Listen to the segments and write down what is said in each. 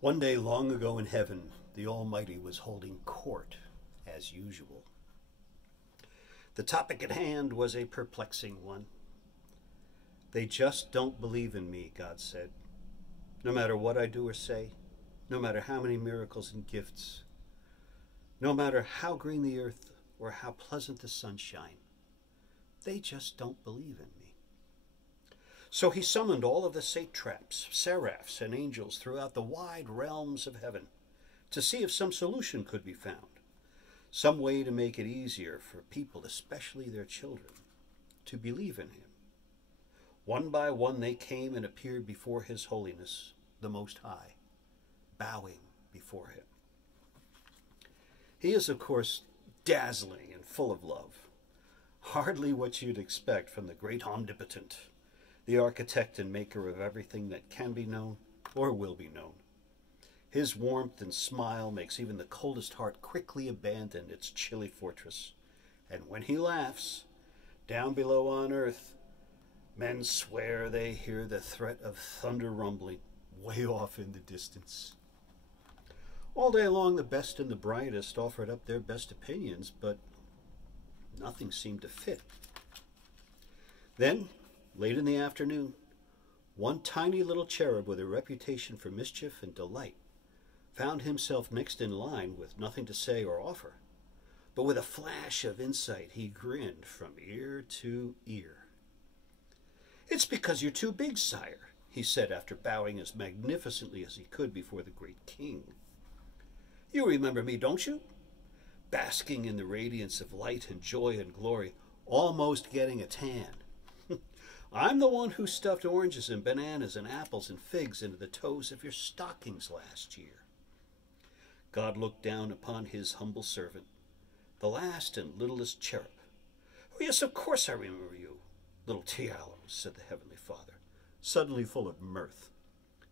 One day long ago in heaven, the Almighty was holding court as usual. The topic at hand was a perplexing one. They just don't believe in me, God said. No matter what I do or say, no matter how many miracles and gifts, no matter how green the earth or how pleasant the sunshine, they just don't believe in me. So he summoned all of the satraps, seraphs, and angels throughout the wide realms of heaven to see if some solution could be found, some way to make it easier for people, especially their children, to believe in him. One by one they came and appeared before his holiness, the Most High, bowing before him. He is, of course, dazzling and full of love, hardly what you'd expect from the great omnipotent, the architect and maker of everything that can be known or will be known. His warmth and smile makes even the coldest heart quickly abandon its chilly fortress. And when he laughs, down below on earth, men swear they hear the threat of thunder rumbling way off in the distance. All day long, the best and the brightest offered up their best opinions, but nothing seemed to fit. Then, late in the afternoon, one tiny little cherub with a reputation for mischief and delight found himself next in line with nothing to say or offer. But with a flash of insight, he grinned from ear to ear. "It's because you're too big, sire," he said after bowing as magnificently as he could before the great king. "You remember me, don't you? Basking in the radiance of light and joy and glory, almost getting a tan. I'm the one who stuffed oranges and bananas and apples and figs into the toes of your stockings last year." God looked down upon his humble servant, the last and littlest cherub. "Oh, yes, of course I remember you, little Tialo," said the Heavenly Father, suddenly full of mirth.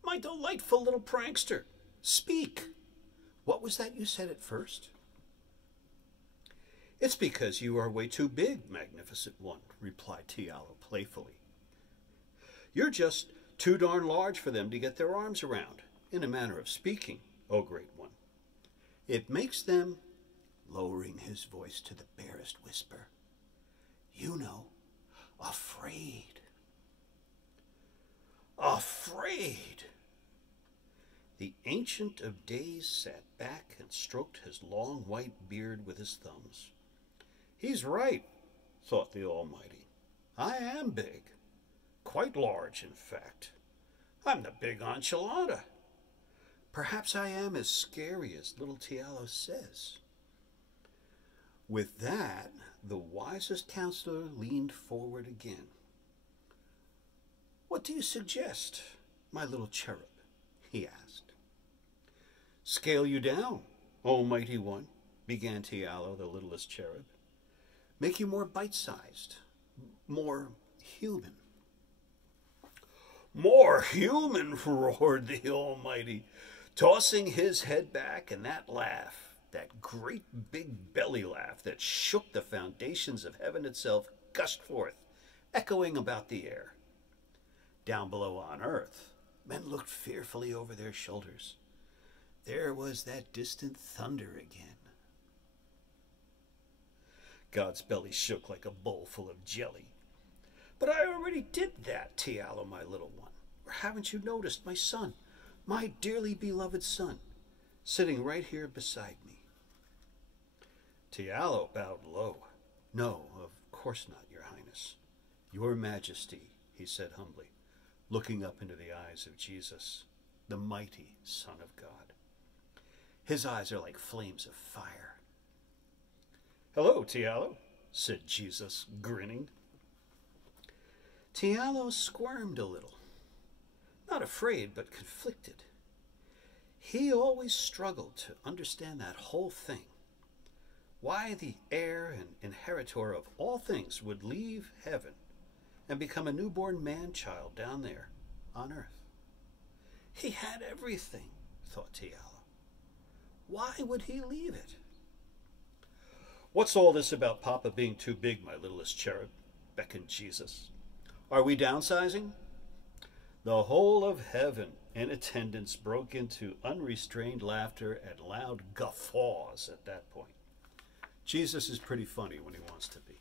"My delightful little prankster. Speak. What was that you said at first?" "It's because you are way too big, magnificent one," replied Tialo playfully. "You're just too darn large for them to get their arms around, in a manner of speaking, O great one. It makes them," lowering his voice to the barest whisper, "you know, afraid." Afraid! The Ancient of Days sat back and stroked his long white beard with his thumbs. "He's right," thought the Almighty. "I am big. Quite large, in fact. I'm the big enchilada. Perhaps I am as scary as little Tialo says." With that, the wisest counselor leaned forward again. "What do you suggest, my little cherub?" he asked. "Scale you down, Almighty One," began Tialo, the littlest cherub. "Make you more bite-sized, more human." "More human!" roared the Almighty, tossing his head back, and that laugh, that great big belly laugh that shook the foundations of heaven itself, gushed forth, echoing about the air. Down below on earth, men looked fearfully over their shoulders. There was that distant thunder again. God's belly shook like a bowl full of jelly. "But I already did that, Tialo, my little one. Or haven't you noticed my son, my dearly beloved son, sitting right here beside me?" Tialo bowed low. "No, of course not, Your Highness. Your Majesty," he said humbly, looking up into the eyes of Jesus, the mighty Son of God. His eyes are like flames of fire. "Hello, Tialo," said Jesus, grinning. Tialo squirmed a little, not afraid but conflicted. He always struggled to understand that whole thing. Why the heir and inheritor of all things would leave heaven and become a newborn man-child down there on earth. He had everything, thought Tialo. Why would he leave it? "What's all this about Papa being too big, my littlest cherub?" beckoned Jesus. "Are we downsizing?" "The whole of heaven," and attendants broke into unrestrained laughter and loud guffaws at that point. Jesus is pretty funny when he wants to be.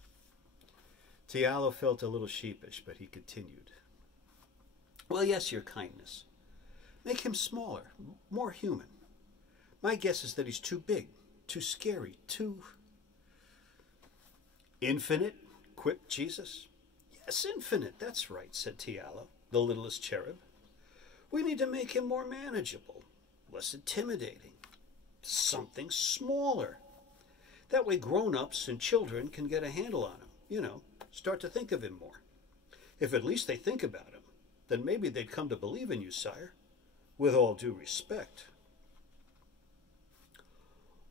Tialo felt a little sheepish, but he continued. Well, yes, your kindness. Make him smaller, more human. My guess is that he's too big, too scary, too... Infinite? Quipped Jesus. Yes, infinite, that's right, said Tialo, the littlest cherub. We need to make him more manageable, less intimidating, something smaller. That way grown-ups and children can get a handle on him, start to think of him more. If at least they think about him, then maybe they'd come to believe in you, sire, with all due respect.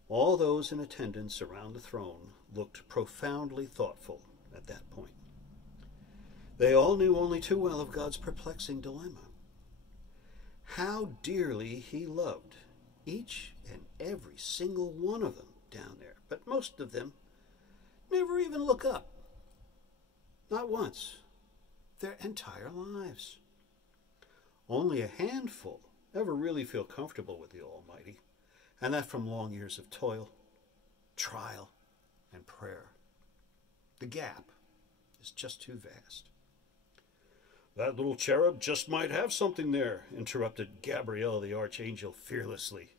All those in attendance around the throne looked profoundly thoughtful at that point. They all knew only too well of God's perplexing dilemma. How dearly he loved each and every single one of them down there, but most of them never even look up. Not once, their entire lives. Only a handful ever really feel comfortable with the Almighty, and that from long years of toil, trial, and prayer. The gap is just too vast. That little cherub just might have something there, interrupted Gabriel the archangel fearlessly.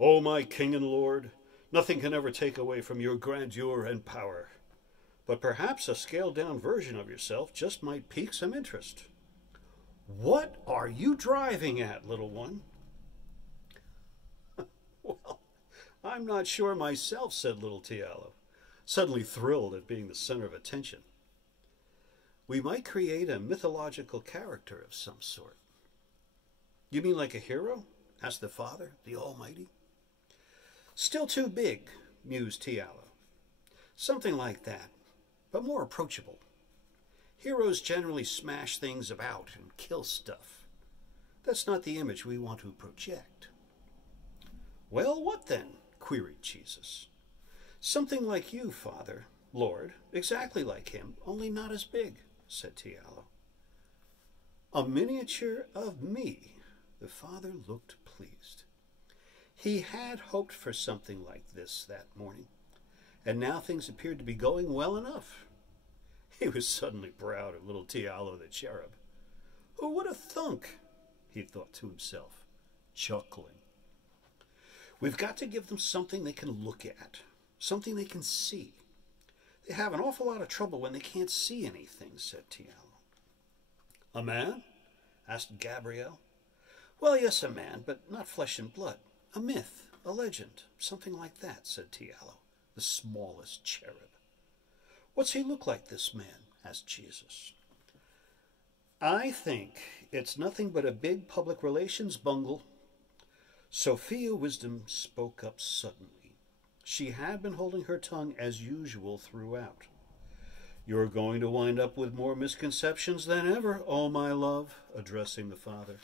Oh, my King and Lord, nothing can ever take away from your grandeur and power. But perhaps a scaled-down version of yourself just might pique some interest. What are you driving at, little one? Well, I'm not sure myself, said little Tialo, suddenly thrilled at being the center of attention. We might create a mythological character of some sort. You mean like a hero? Asked the Father, the Almighty. Still too big, mused Tialo. Something like that, but more approachable. Heroes generally smash things about and kill stuff. That's not the image we want to project. Well, what then? Queried Jesus. Something like you, Father, Lord, exactly like him, only not as big, said Tialo. A miniature of me. The Father looked pleased. He had hoped for something like this that morning, and now things appeared to be going well enough. He was suddenly proud of little Tialo the cherub. Who would have thunk? He thought to himself, chuckling. We've got to give them something they can look at, something they can see. They have an awful lot of trouble when they can't see anything, said Tialo. A man? Asked Gabriel. Well, yes, a man, but not flesh and blood. A myth, a legend, something like that, said Tialo, the smallest cherub. What's he look like, this man? Asked Jesus. I think it's nothing but a big public relations bungle. Sophia Wisdom spoke up suddenly. She had been holding her tongue as usual throughout. You're going to wind up with more misconceptions than ever, oh my love, addressing the Father.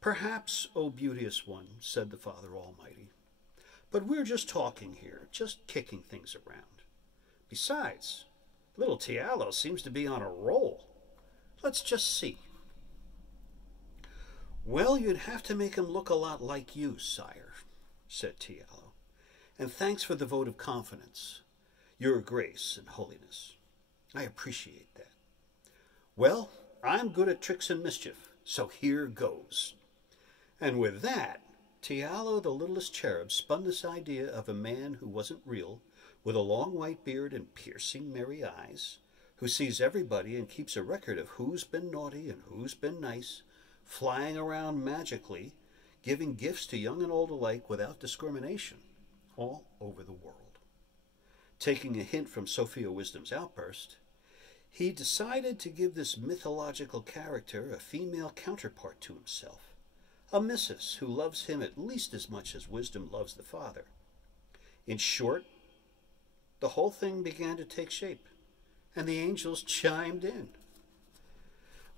Perhaps, O beauteous one, said the Father Almighty. But we're just talking here, just kicking things around. Besides, little Tialo seems to be on a roll. Let's just see. Well, you'd have to make him look a lot like you, sire, said Tialo. And thanks for the vote of confidence, your grace and holiness. I appreciate that. Well, I'm good at tricks and mischief, so here goes. And with that, Tialo, the littlest cherub, spun this idea of a man who wasn't real, with a long white beard and piercing merry eyes, who sees everybody and keeps a record of who's been naughty and who's been nice, flying around magically, giving gifts to young and old alike without discrimination, all over the world. Taking a hint from Sophia Wisdom's outburst, he decided to give this mythological character a female counterpart to himself, a missus who loves him at least as much as Wisdom loves the Father. In short, the whole thing began to take shape, and the angels chimed in.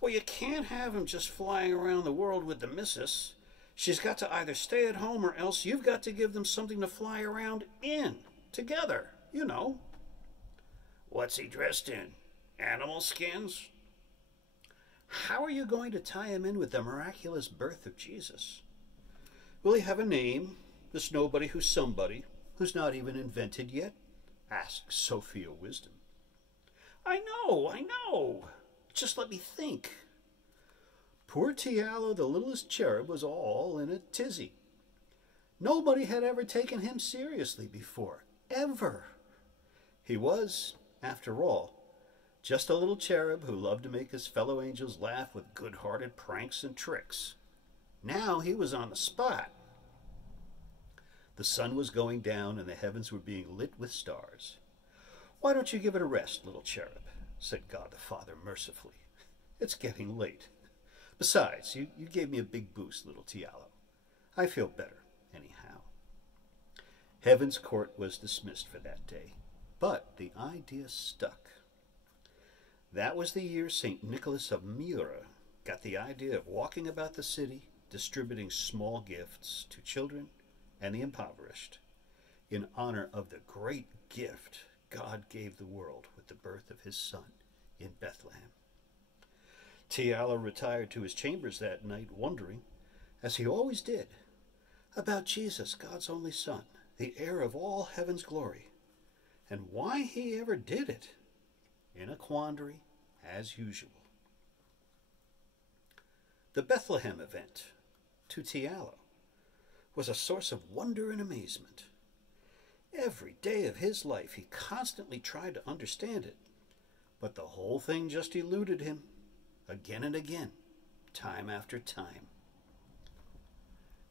Well, you can't have him just flying around the world with the missus. She's got to either stay at home or else you've got to give them something to fly around in, together, you know. What's he dressed in? Animal skins? How are you going to tie him in with the miraculous birth of Jesus? Will he have a name, this nobody who's somebody, who's not even invented yet? Asks Sophia Wisdom. I know. Just let me think. Poor Tialo, the littlest cherub, was all in a tizzy. Nobody had ever taken him seriously before, ever. He was, after all, just a little cherub who loved to make his fellow angels laugh with good-hearted pranks and tricks. Now he was on the spot. The sun was going down and the heavens were being lit with stars. Why don't you give it a rest, little cherub? Said God the Father mercifully. It's getting late. Besides, you gave me a big boost, little Tialo. I feel better, anyhow. Heaven's court was dismissed for that day, but the idea stuck. That was the year St. Nicholas of Myra got the idea of walking about the city, distributing small gifts to children and the impoverished, in honor of the great gift God gave the world with the birth of his son in Bethlehem. Tialo retired to his chambers that night wondering, as he always did, about Jesus, God's only son, the heir of all heaven's glory, and why he ever did it. In a quandary, as usual. The Bethlehem event, to Tialo, was a source of wonder and amazement. Every day of his life he constantly tried to understand it, but the whole thing just eluded him, again and again, time after time.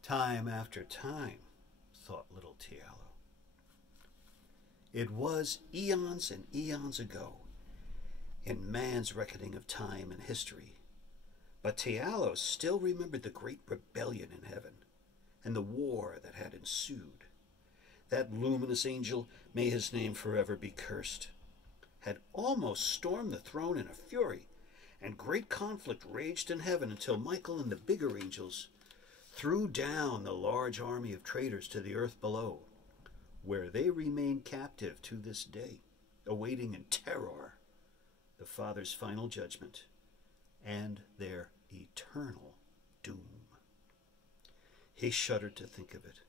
Time after time, thought little Tialo. It was eons and eons ago, in man's reckoning of time and history. But Tialo still remembered the great rebellion in heaven and the war that had ensued. That luminous angel, may his name forever be cursed, had almost stormed the throne in a fury, and great conflict raged in heaven until Michael and the bigger angels threw down the large army of traitors to the earth below, where they remain captive to this day, awaiting in terror the Father's final judgment and their eternal doom. He shuddered to think of it.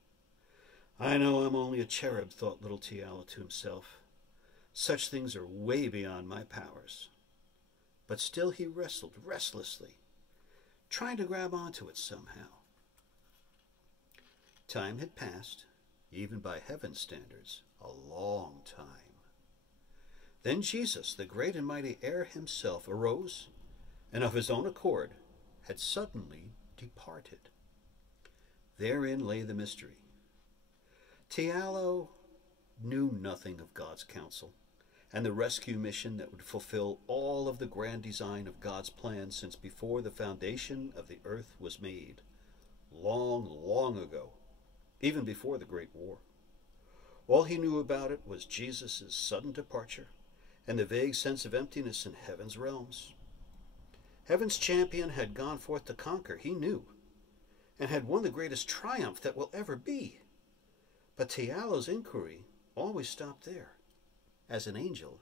I know I'm only a cherub, thought little Tialo to himself. Such things are way beyond my powers. But still he wrestled restlessly, trying to grab onto it somehow. Time had passed, even by heaven's standards, a long time. Then Jesus, the great and mighty heir himself, arose, and of his own accord had suddenly departed. Therein lay the mystery. Tialo knew nothing of God's counsel and the rescue mission that would fulfill all of the grand design of God's plan since before the foundation of the earth was made, long, long ago, even before the Great War. All he knew about it was Jesus' sudden departure and the vague sense of emptiness in heaven's realms. Heaven's champion had gone forth to conquer, he knew, and had won the greatest triumph that will ever be. But Tialo's inquiry always stopped there. As an angel,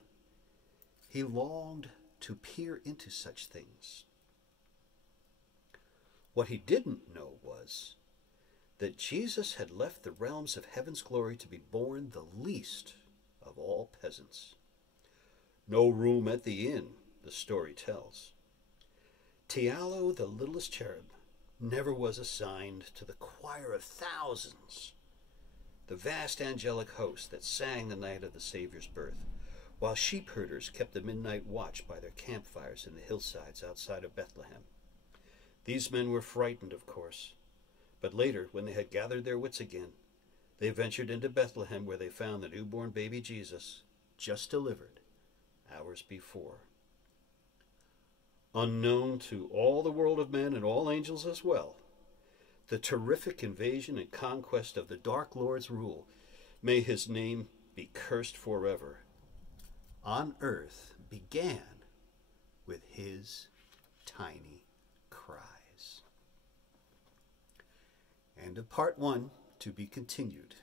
he longed to peer into such things. What he didn't know was that Jesus had left the realms of heaven's glory to be born the least of all peasants. No room at the inn, the story tells. Tialo, the littlest cherub, never was assigned to the choir of thousands, the vast angelic host that sang the night of the Savior's birth, while sheep herders kept the midnight watch by their campfires in the hillsides outside of Bethlehem. These men were frightened, of course, but later, when they had gathered their wits again, they ventured into Bethlehem, where they found the newborn baby Jesus, just delivered, hours before. Unknown to all the world of men and all angels as well, the terrific invasion and conquest of the Dark Lord's rule, may his name be cursed forever, on earth began with his tiny cries. End of part 1, to be continued.